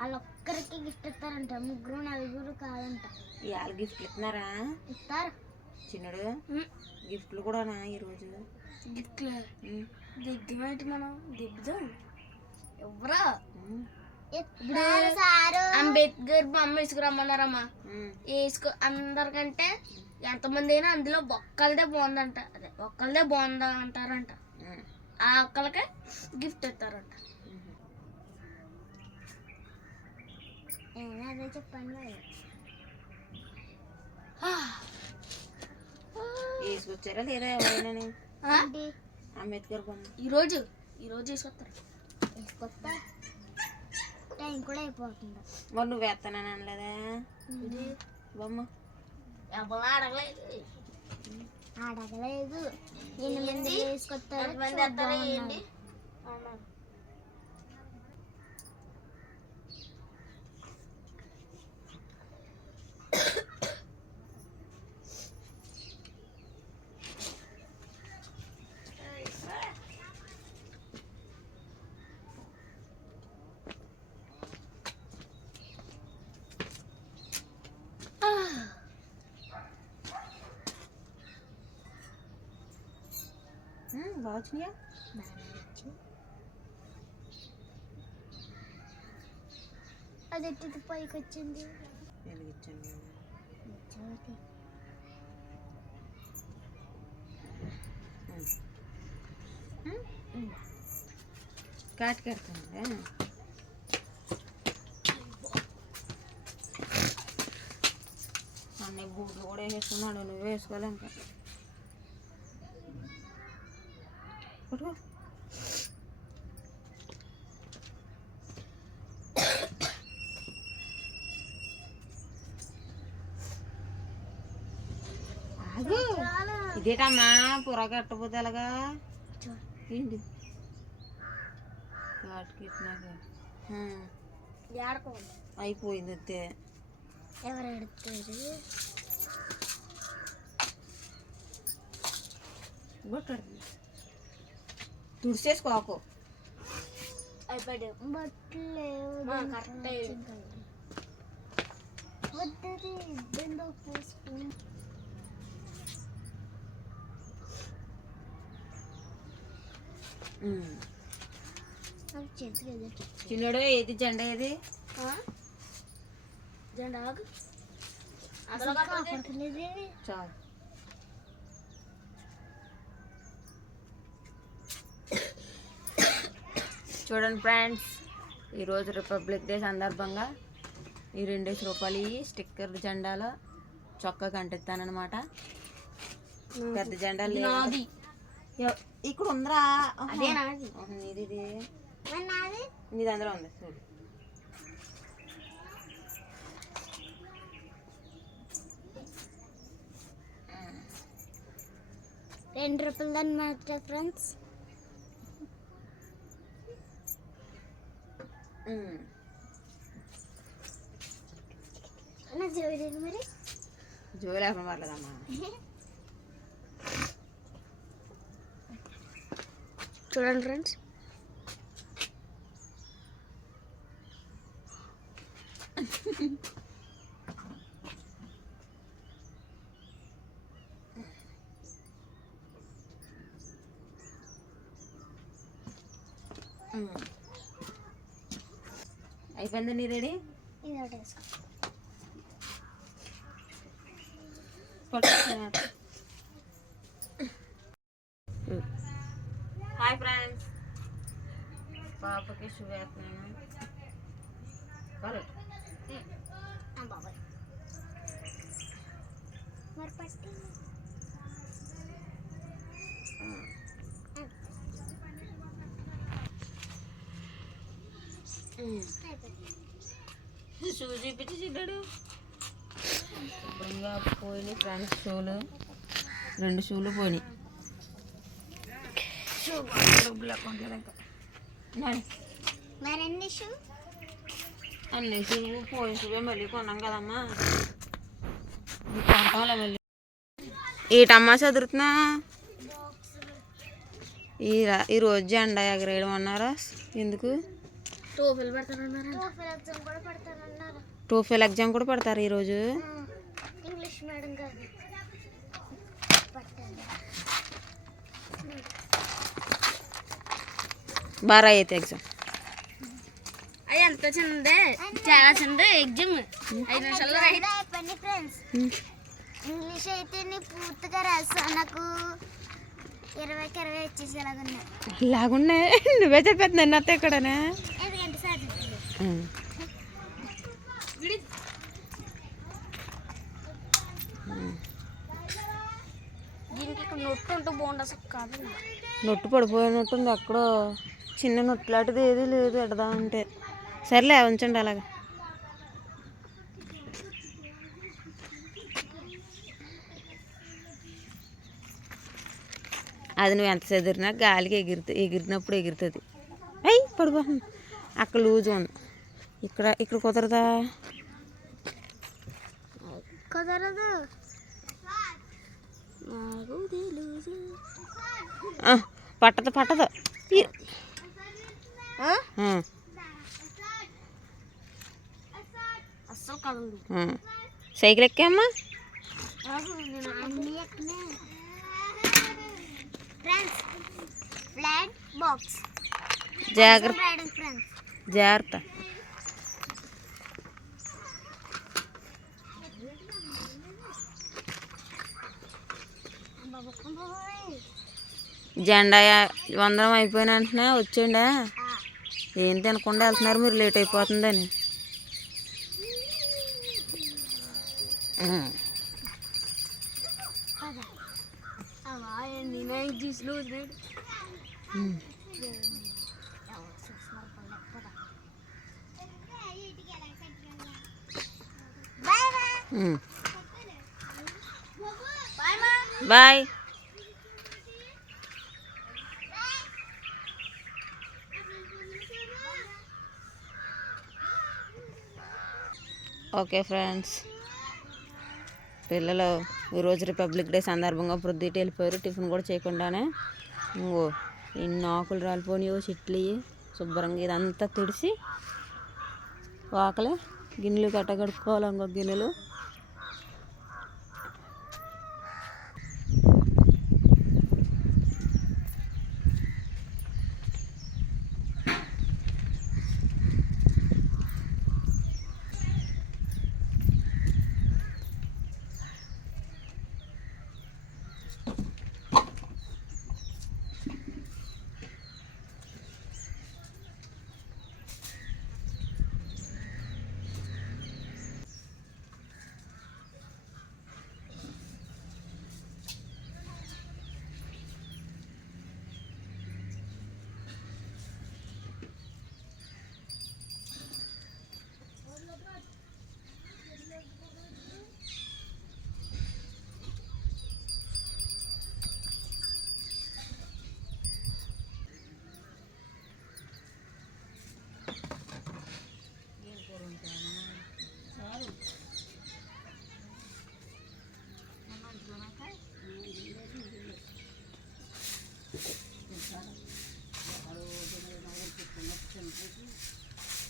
వాళ్ళు ఒక్కరికి గిఫ్ట్ ఇస్తారంట. ముగ్గురు నలుగురు కాదంట. ఇవాళ గిఫ్ట్లు ఇస్తున్నారా? ఇస్తారు. చిన్నడు గిఫ్ట్లు కూడానా ఈరోజు? గిఫ్ట్లు. దిద్దుమేంటి మనం? దిద్దుదాం ఎవరా? అంబేద్కర్ బొమ్మ వేసుకురమ్మన్నారమ్మా. వేసుకో అందరికంటే ఎంతమంది అయినా అందులో ఒక్కళ్ళదే బాగుందంట. అదే ఒక్కళ్ళదే బాగుందా అంటారంట ఆ ఒక్కళ్ళకే గిఫ్ట్ ఇస్తారంట. అదే చెప్పండి వేసుకొచ్చారా లేదా ఎవరైనా అంబేద్కర్ బొమ్మ ఈరోజు ఈరోజు వేసుకొస్తారు వేసుకొస్తా టైం కూడా అయిపోతుంది మరి నువ్వు వేస్తానని అనలేదా బొమ్మ ఎవరు అడగలేదు అడగలేదు ఎన్ని మంది వేసుకొస్తారు చూద్దామన్నారు. ఉమ్, బాగా వచ్చినాయా అది ఎట్టి పైకి వచ్చింది వెలిగించాను కాటి కడుతుందా అన్నీ బూట్లు కూడా వేసుకున్నాడు నువ్వు వేసుకోవాలి ఇంకా పట్టుకో ఆగు ఇదేటమ్మా పొర కట్టపోతే ఎలాగా ఏంటి కాటు కిట్టినాక ఆడుకోండి అయిపోయింది అంతే ఎవరు ఎడుతారు ఎదురు చిన్నడు ఏది జెండా ఏది? జెండా చాలు. చూడండి ఫ్రెండ్స్. ఈరోజు రిపబ్లిక్ డే సందర్భంగా ఈ రెండేసి రూపాయలు ఇవి స్టిక్కర్ జెండాలో చొక్కా కంటిస్తానమాట పెద్ద జెండాలు ఇక్కడ ఉందిరా. ఇది. నీది? అందులో ఉంది చూడు. రెండు రూపాయలు దాన్ని మాత్రం ఫ్రెండ్స్. ఉమ్. నా జోడేది మరి? జో లేకుండా పర్లేదమ్మా. చూడండి ఫ్రెండ్స్. అయిపోయింది నీ రెడీ హాయ్ ఫ్రెండ్స్. పాపకి షూ వేస్తున్నాను కరెక్ట్ ఆ బాబాయ్ మరి పట్టి షూ చూపించి చిన్నాడు. శుభ్రంగా పోయినాయి ఫ్రెండ్స్ షూలు. రెండు షూలు పోయినాయి. డబ్బులు అకౌంట్లో ఇంకా మరి మరి ఎన్ని షూ? అన్ని షూలు పోయిన షూవే మళ్ళీ కొన్నాం కదమ్మా. ఇది కొంటాంలే మళ్ళీ. ఏటమ్మా చదువుతున్నా ఈ రా- ఈ రోజు జెండా ఎగరేయడం అన్నారా? ఎందుకు? టోపీలు పెడతారన్నారు టోఫెల్ ఎగ్జామ్ కూడా పెడతారు ఈరోజు? ఇంగ్లీష్ మేడం గారు. బాగా అయితే ఎగ్జామ్. అది ఎంత చిన్నదే చాలా చిన్నదే ఎగ్జామ్. ఐదు నిమిషాల్లో అయిపోయింది ఫ్రెండ్స్. ఇంగ్లీష్ అయితే నేను పూర్తిగా రాసా నాకు ఇరవైకి ఇరవై వచ్చేసేలాగున్నాయి లాగున్నాయి నువ్వే చెప్పేది నిన్న అత్త ఇక్కడనే నొట్టు పడిపోయినట్టుంది ఎక్కడో చిన్న నొట్టు లాంటిది ఏది లేదు ఎడదా అంటే సర్లే ఉంచండి అలాగా. అది నువ్వు ఎంత చెదిరినా గాలికి ఎగిరితే ఎగిరినప్పుడు ఎగురుతుంది. అయ్యి పడిపోతుంది అక్కడ లూజ్ ఉంది. ఇక్కడ ఇక్కడ కుదరదా? పట్టదు పట్టదు. సైకిల్ ఎక్కామ్మా జాగ్రత్త జాగ్రత్త. జెండా వందనం అయిపోయిన వెంటనే వచ్చేయండా? ఏం తినకుండా వెళ్తున్నారు మీరు? లేట్ అయిపోతుందని. జ్యూస్లో బాయ్ ఓకే ఫ్రెండ్స్. పిల్లలు ఈరోజు రిపబ్లిక్ డే సందర్భంగా ప్రొద్దుటి వెళ్ళిపోయారు. టిఫిన్ కూడా చేయకుండానే. ఇంకో ఇన్ని ఆకులు రాలిపోయినాయో చెట్లు శుభ్రంగా ఇదంతా తుడిసి వాకలే. గిన్నెలు కట్ట కడుక్కోవాలి ఇంకో గిన్నెలు.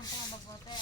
ఉంటాం పోతే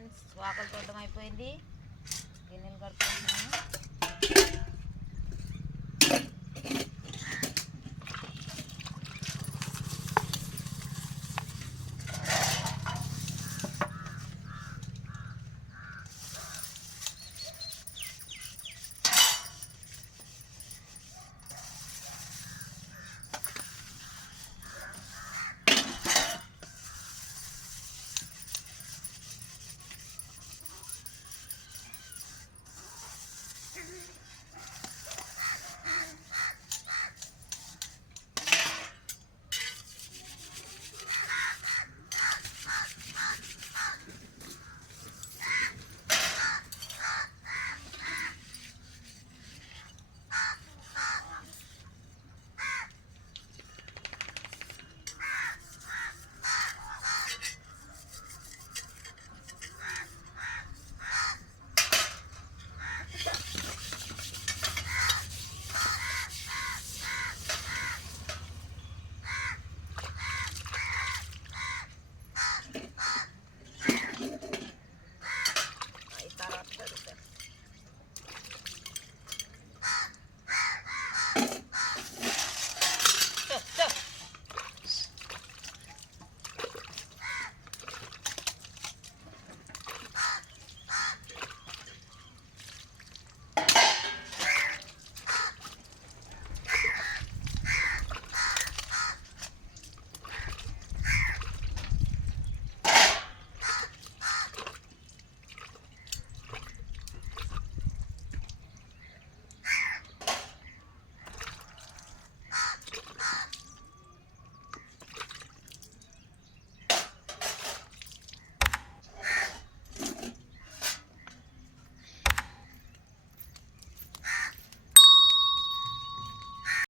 ఫ్రెండ్స్ వాకలి తోటం అయిపోయింది. గిన్నెలు కడుతున్నాము